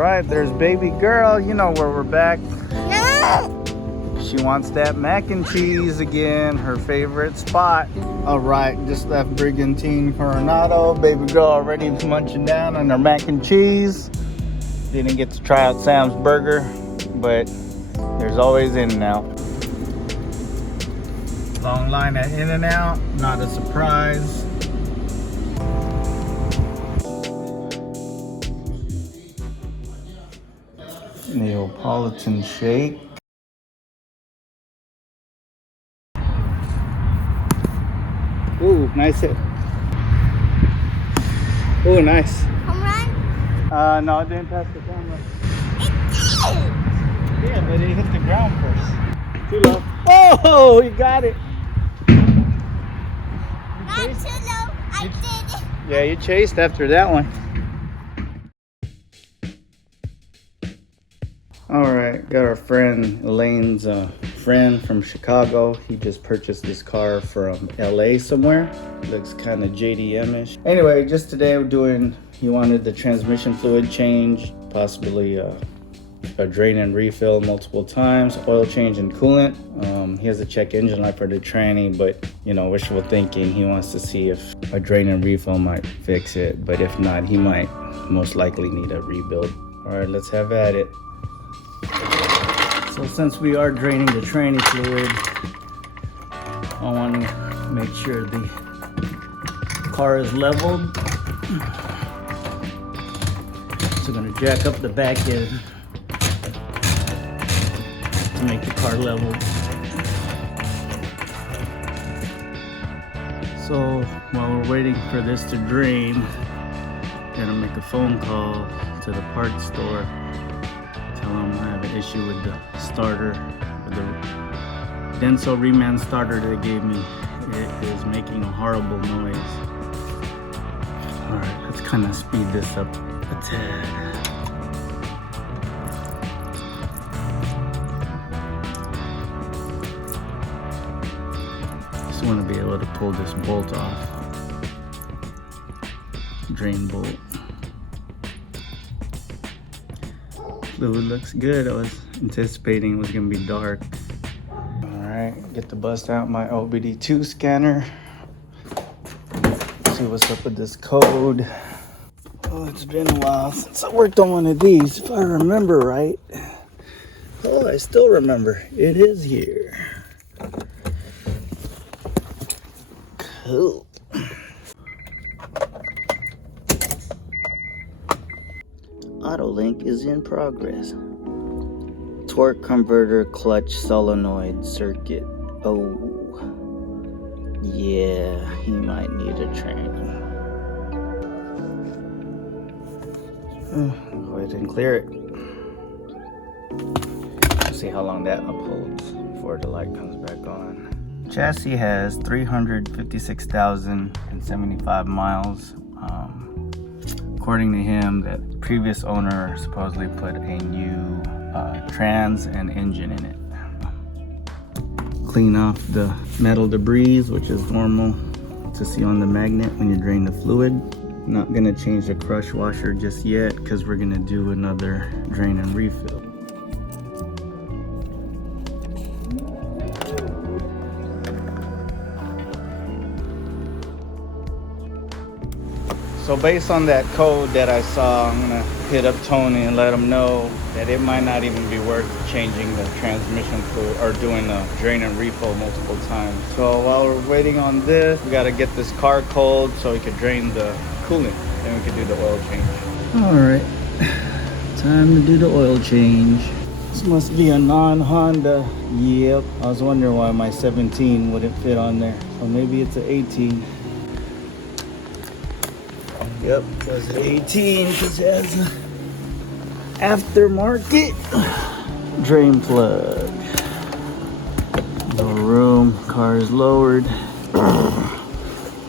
right, there's baby girl. You know where we're back. No! She wants that mac and cheese again, her favorite spot. All right, just left Brigantine Coronado. Baby girl already munching down on her mac and cheese. Didn't get to try out Sam's Burger, but there's always In-N-Out. Long line at In-N-Out, not a surprise. Neapolitan shake. Ooh, nice hit. Ooh, nice. Home run? No, it didn't pass the camera. It did! Yeah, but it hit the ground first. Too low. Oh, you got it. Not too low. I did it. Yeah, you chased after that one. All right, got our friend Elaine's friend from Chicago. He just purchased this car from LA somewhere. Looks kind of JDM-ish. Anyway, just today we're doing, he wanted the transmission fluid change, possibly a drain and refill multiple times, oil change and coolant. He has to check engine light for the tranny, but you know, wishful thinking. He wants to see if a drain and refill might fix it, but if not, he might most likely need a rebuild. All right, let's have at it. So since we are draining the tranny fluid, I want to make sure the car is leveled. So I'm going to jack up the back end to make the car level. So while we're waiting for this to drain, I'm gonna make a phone call to the parts store. Tell them I have an issue with the starter, with the Denso reman starter they gave me. It is making a horrible noise. All right, let's kind of speed this up a tad. Just want to be able to pull this bolt off. Drain bolt. Fluid looks good. I was anticipating it was gonna be dark. All right, get the bust out my OBD2 scanner. See what's up with this code. Oh, it's been a while since I worked on one of these, if I remember right. Oh, I still remember. It is here. Cool. Autolink is in progress. Torque converter clutch solenoid circuit. Oh, yeah, he might need a tranny. Go ahead and clear it. Let's see how long that upholds before the light comes back on. Chassis has 356,075 miles. According to him, that previous owner supposedly put a new trans and engine in it. Clean off the metal debris, which is normal to see on the magnet when you drain the fluid. Not gonna change the crush washer just yet because we're gonna do another drain and refill. So based on that code that I saw, I'm gonna hit up Tony and let him know that it might not even be worth changing the transmission fluid or doing a drain and refill multiple times. So while we're waiting on this, we gotta get this car cold so we could drain the coolant, then we could do the oil change. All right, time to do the oil change. This must be a non-Honda. Yep, I was wondering why my 17 wouldn't fit on there. So maybe it's an 18. Yep, because 18 because it has an aftermarket drain plug. No room, car is lowered.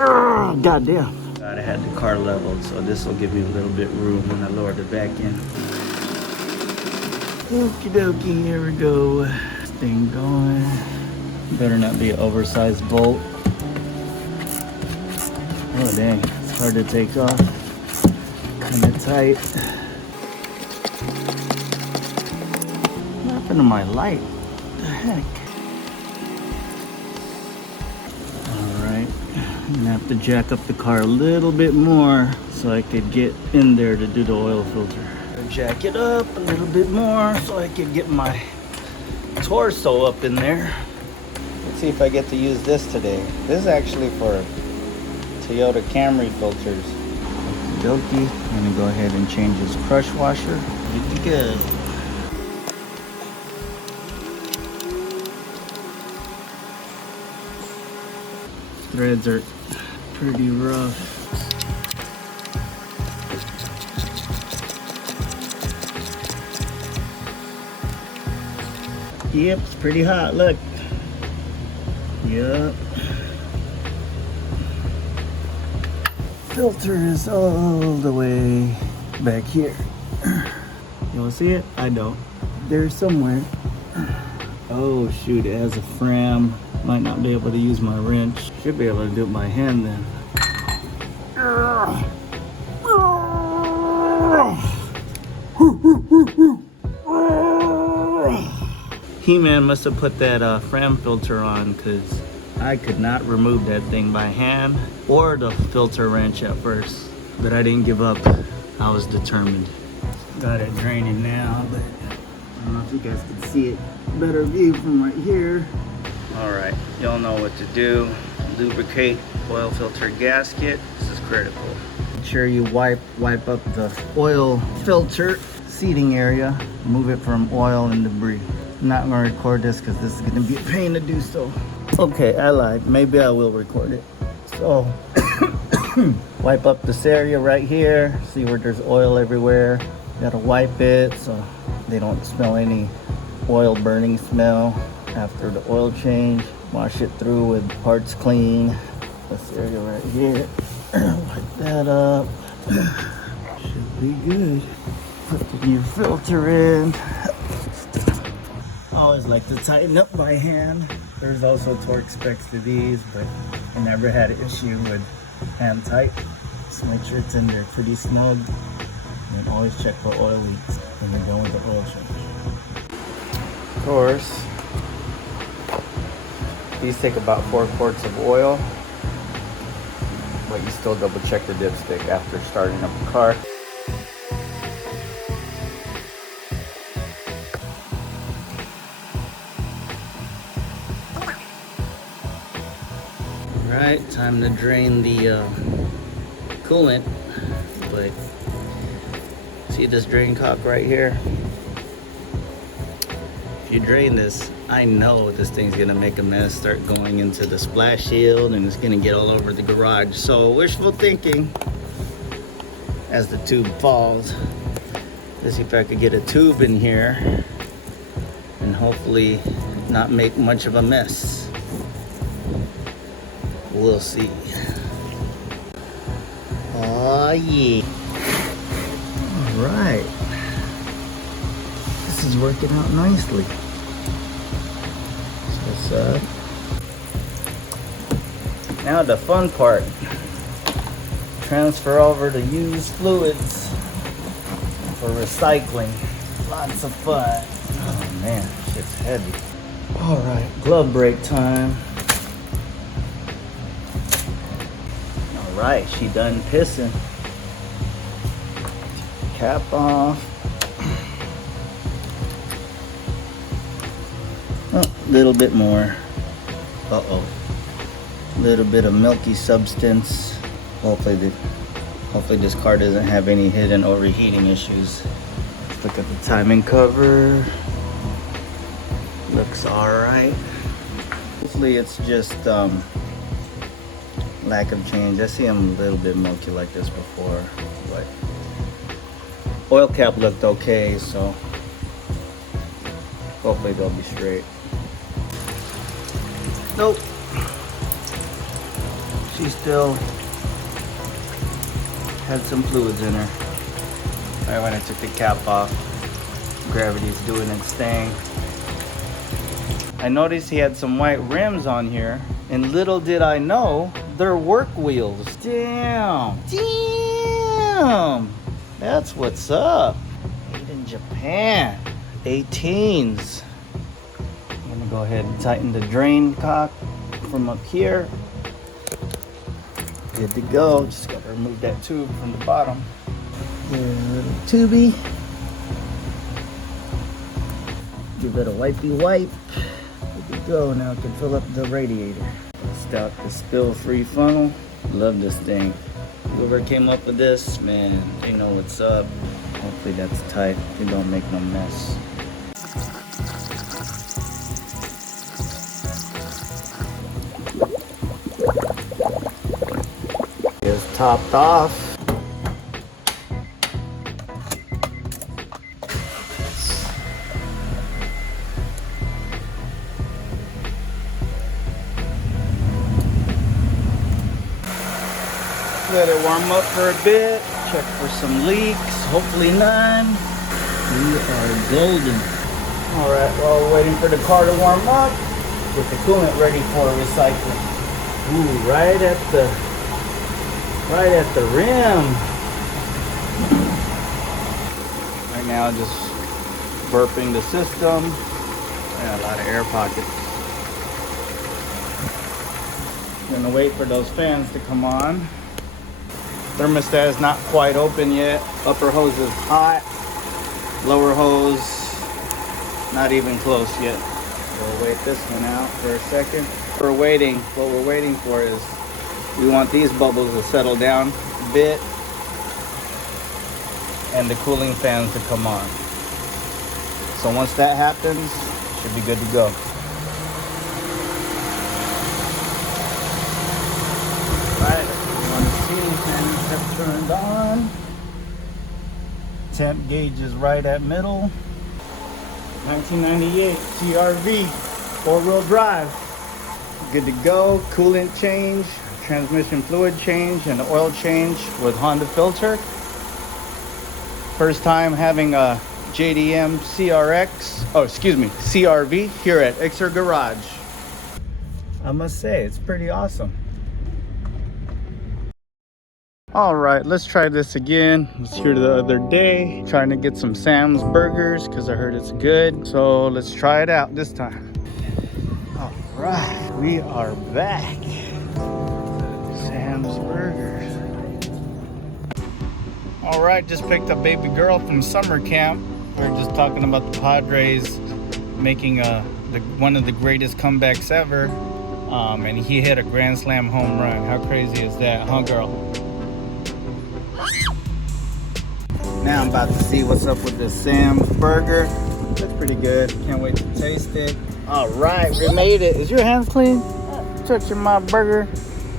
God damn. I had the car leveled, so this will give me a little bit room when I lower the back end. Okie dokie, here we go. This thing going. Better not be an oversized bolt. Oh dang. Hard to take off, kind of tight. happened to my light? What the heck? Alright, I'm gonna have to jack up the car a little bit more so I could get in there to do the oil filter. Jack it up a little bit more so I could get my torso up in there. Let's see if I get to use this today. This is actually for Toyota Camry filters. Okey-dokey. I'm gonna go ahead and change this crush washer. Good to go. Threads are pretty rough. Yep, it's pretty hot, look. Yep. Filter is all the way back here. You wanna see it? I don't. There's somewhere. Oh shoot, it has a frame. Might not be able to use my wrench. Should be able to do it by hand then. He-Man must have put that frame filter on because I could not remove that thing by hand or the filter wrench at first. But I didn't give up. I was determined. Got it draining now, but I don't know if you guys can see it. Better view from right here. Alright, y'all know what to do. Lubricate oil filter gasket. This is critical. Make sure you wipe up the oil filter seating area. Move it from oil and debris. I'm not going to record this because this is going to be a pain to do so. Okay, I lied. Maybe I will record it. So, wipe up this area right here. See where there's oil everywhere. You gotta wipe it so they don't smell any oil burning smell after the oil change. Wash it through with parts clean. This area right here. Wipe that up. Should be good. Put the new filter in. I always like to tighten up by hand. There's also torque specs to these, but I never had an issue with hand tight. Just make sure it's in there pretty snug. And always check for oil leaks when you're done with the oil change. Of course, these take about 4 quarts of oil, but you still double check the dipstick after starting up the car. Alright, time to drain the coolant, but see this drain cock right here? If you drain this, I know this thing's gonna make a mess, start going into the splash shield, and it's gonna get all over the garage. So wishful thinking as the tube falls. Let's see if I could get a tube in here and hopefully not make much of a mess. We'll see. Oh yeah. Alright. This is working out nicely. So, now the fun part. Transfer over to used fluids for recycling. Lots of fun. Oh man, shit's heavy. Alright, glove break time. Alright, she done pissing. Cap off. A little bit more. Uh-oh. Little bit of milky substance. Hopefully this car doesn't have any hidden overheating issues. Let's look at the timing cover. Looks alright. Hopefully it's just lack of change. I see them a little bit milky like this before, but oil cap looked okay, so hopefully they'll be straight. Nope. She still had some fluids in her. Right when I took the cap off, gravity's doing its thing. I noticed he had some white rims on here, and little did I know, they're work wheels. Damn. Damn. That's what's up. Made in Japan. 18s. I'm gonna go ahead and tighten the drain cock from up here. Good to go. Just gotta remove that tube from the bottom. Get a little tubey. Give it a wipey wipe. Good to go. Now I can fill up the radiator. Bust out the spill-free funnel. Love this thing. Whoever came up with this, man, they know what's up. Hopefully that's tight. It don't make no mess. It's topped off. Let it warm up for a bit. Check for some leaks. Hopefully none. We are golden. All right, while we're waiting for the car to warm up, get the coolant ready for recycling. Ooh, right at the rim. Right now, just burping the system. And a lot of air pockets. Gonna wait for those fans to come on. Thermostat is not quite open yet. Upper hose is hot. Lower hose, not even close yet. We'll wait this one out for a second. What we're waiting for is we want these bubbles to settle down a bit and the cooling fans to come on. So once that happens, should be good to go. Have turned on. Temp gauge is right at middle. 1998 CRV 4-wheel drive. Good to go. Coolant change, transmission fluid change, and oil change with Honda filter. First time having a JDM CRV here at Exer Garage. I must say, it's pretty awesome. All right, let's try this again. I was here the other day trying to get some Sam's burgers because I heard it's good. So let's try it out this time. All right, we are back. Sam's burgers. All right, just picked up baby girl from summer camp. We were just talking about the Padres making one of the greatest comebacks ever. And he hit a grand slam home run. How crazy is that, huh, girl? Now I'm about to see what's up with this Sam's burger. That's pretty good. Can't wait to taste it. All right, we made it. Is your hands clean? Touching my burger.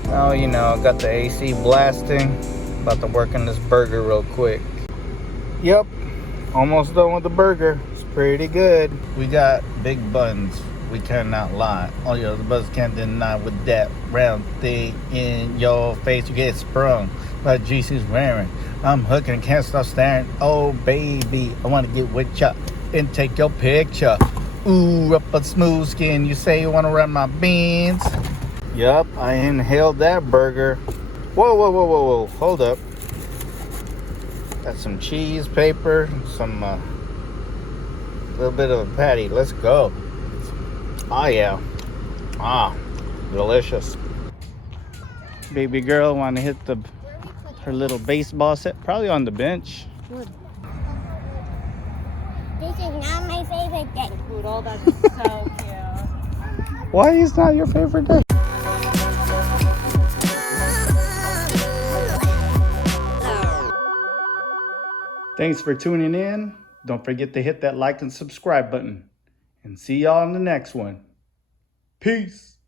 Oh, you know, got the AC blasting. About to work on this burger real quick. Yep, almost done with the burger. It's pretty good. We got big buns. We cannot lie. All your other buns can't deny with that round thing in your face. You get sprung by Jesus wearing. I'm hooking, can't stop staring. Oh baby, I want to get with ya and take your picture. Ooh, up a smooth skin. You say you want to run my beans? Yup, I inhaled that burger. Whoa, whoa, whoa, whoa, whoa. Hold up. Got some cheese, paper, some little bit of a patty. Let's go. Oh yeah. Ah, delicious. Baby girl want to hit her little baseball set, probably on the bench. Good. This is not my favorite day. Poodle, that's so cute. Why is not your favorite day? Thanks for tuning in. Don't forget to hit that like and subscribe button. And see y'all in the next one. Peace.